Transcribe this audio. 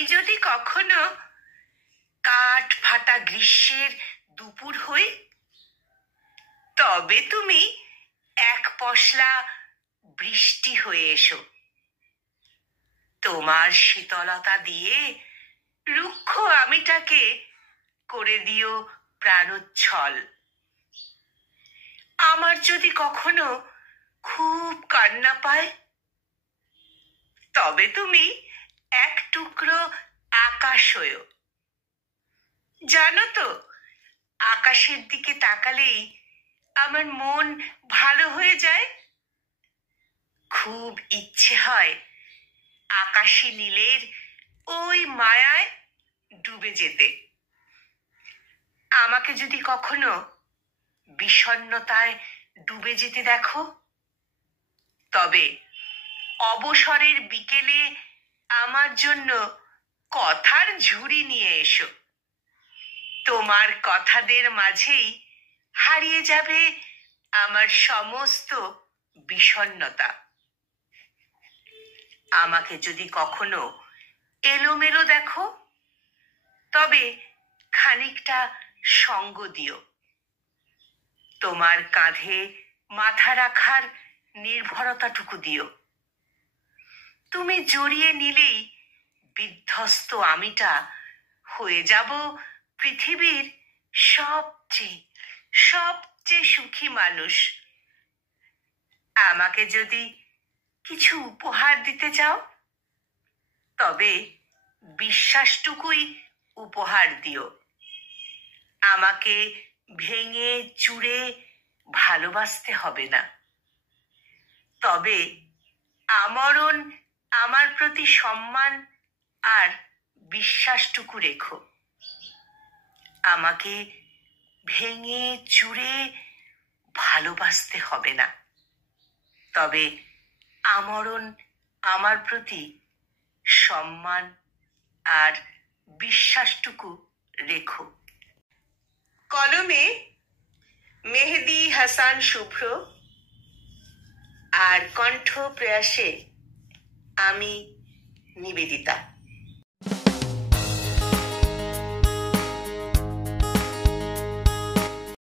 আমি যদি কখনো কাঠ ফাটা গ্রীষ্মের দুপুর হই, তবে তুমি এক পশলা বৃষ্টি হয়ে এসো। তোমার শীতলতা দিয়ে রুক্ষ আমিটাকে করে দিও প্রাণোচ্ছল। আমার যদি কখনো খুব কান্না পায়, তবে তুমি এক টুকরো আকাশ হয়ো। জানো তো, আকাশের দিকে তাকালেই আমার মন ভালো হয়ে যায়। খুব ইচ্ছে হয় আকাশী নীলের ওই মায়ায় ডুবে যেতে। আমাকে যদি কখনো বিষণ্ণতায় ডুবে যেতে দেখো, তবে অবসরের বিকেলে আমার জন্য কথার ঝুড়ি নিয়ে এসো। তোমার কথাদের মাঝেই হারিয়ে যাবে আমার সমস্ত বিষণ্ণতা। আমাকে যদি কখনো এলোমেলো দেখো, তবে খানিকটা সঙ্গ দিও। তোমার কাঁধে মাথা রাখার নির্ভরতাটুকু দিও। তুমি জড়িয়ে নিলেই বিধ্বস্ত আমিটা হয়ে যাব পৃথিবীর সবচেয়ে সবচেয়ে সুখী মানুষ। আমাকে যদি কিছু উপহার দিতে চাও, তবে বিশ্বাসটুকুই উপহার দিও। আমাকে ভেঙে চুরে ভালোবাসতে হবে না, তবে আমরণ আমার প্রতি সম্মান আর বিশ্বাসটুকু রেখো। আমাকে ভেঙে চুরে ভালোবাসতে হবে না, তবে আমরণ আমার প্রতি সম্মান আর বিশ্বাসটুকু রেখো। কলমে মেহেদি হাসান শুভ্র, আর কণ্ঠ প্রয়াসে আমি নিবেদিতা।